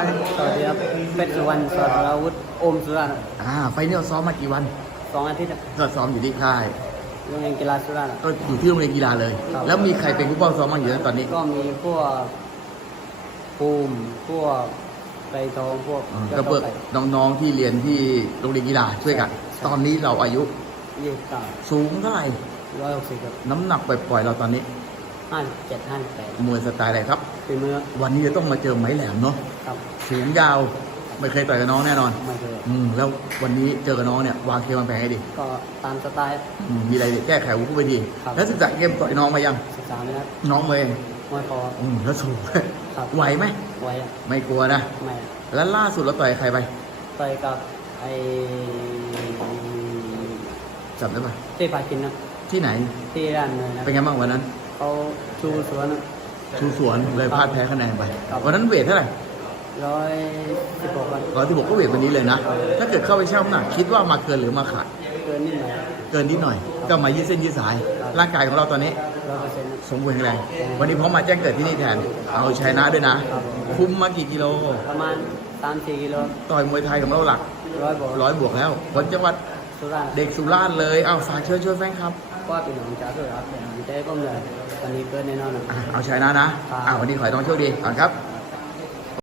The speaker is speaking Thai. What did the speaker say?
สวัสดีครับเป็ดสุวรรณสรวุฒิโอมสุราษฎร์ครับอ่าไฟล์นี้เราซ้อมมากี่วันสองอาทิตย์ครับก็ซ้อมอยู่ที่ค่ายโรงเรียนกีฬาสุราษฎร์ครับก็อยู่ที่โรงเรียนกีฬาเลย ครับ แล้วมีใครเป็นผู้ป้องซ้อมบ้างอยู่ตอนนี้ก็มีพวกภูมิพวกไตรทองพวกอ่าก็เพื่อน้องๆที่เรียนที่โรงเรียนกีฬาช่วยกัน ตอนนี้เราอายุยี่สิบเก้าสูงเท่าไหร่ร้อยหกสิบครับน้ำหนักปล่อยๆเราตอนนี้ ห้าเจ็ดห้าแปดมวยสไตล์อะไรครับ ฝีมือวันนี้จะต้องมาเจอไม้แหลมเนาะครับสูงยาวไม่เคยต่อยกับน้องแน่นอนไม่เคยอืมแล้ววันนี้เจอกับน้องเนี่ยวางเกมวางแผนให้ดีก็ตามสไตล์อืมมีอะไรแก้ไขวุ้ไปทีครับแล้วศึกษาเกมต่อยน้องมายังศึกษาไม่ได้น้องมาเองมวยพออืมแล้วสูงครับไหวไหมไว้อะไม่กลัวนะไม่แล้วล่าสุดเราต่อยใครไปต่อยกับไอ้จำได้ปะที่พากินนะที่ไหนที่ร้านเนินนะเป็นไงบ้างวันนั้น เขาชูสวนชูสวนเลยพลาดแพ้คะแนนไปครับวันนั้นเวทเท่าไหร่ร้อยสิบหกวันร้อยที่บอกก็เวทวันนี้เลยนะ ถ้าเกิดเข้าไปเช่าน้ำหนักคิดว่ามาเกินหรือมาขาด เกินนิดหน่อย เกินนิดหน่อย ก็มายืดเส้นยืดสาย ร่างกายของเราตอนนี้ร้อยเปอร์เซ็นต์สมบูรณ์แข็งแรง วันนี้พร้อมมาแจ้งเกิดที่นี่แทน เอาชยนะด้วยนะ คุมมากี่กิโล ประมาณสามสี่กิโล ต่อยมวยไทยของเราหลักร้อยบวกร้อยบวกแล้วคนจังหวัดสุราษฎร์เด็กสุราษฎร์เลย เอาฝากเชิญช่วยแฟนครับ ก็เป็นของจ่าสุราษฎร์แต่ใจก็เลย วันนี้เกินแน่นอนนะอะเอาชยนะนะอ่าวันนี้ขอให้ต้องโชคดีก่อนครับ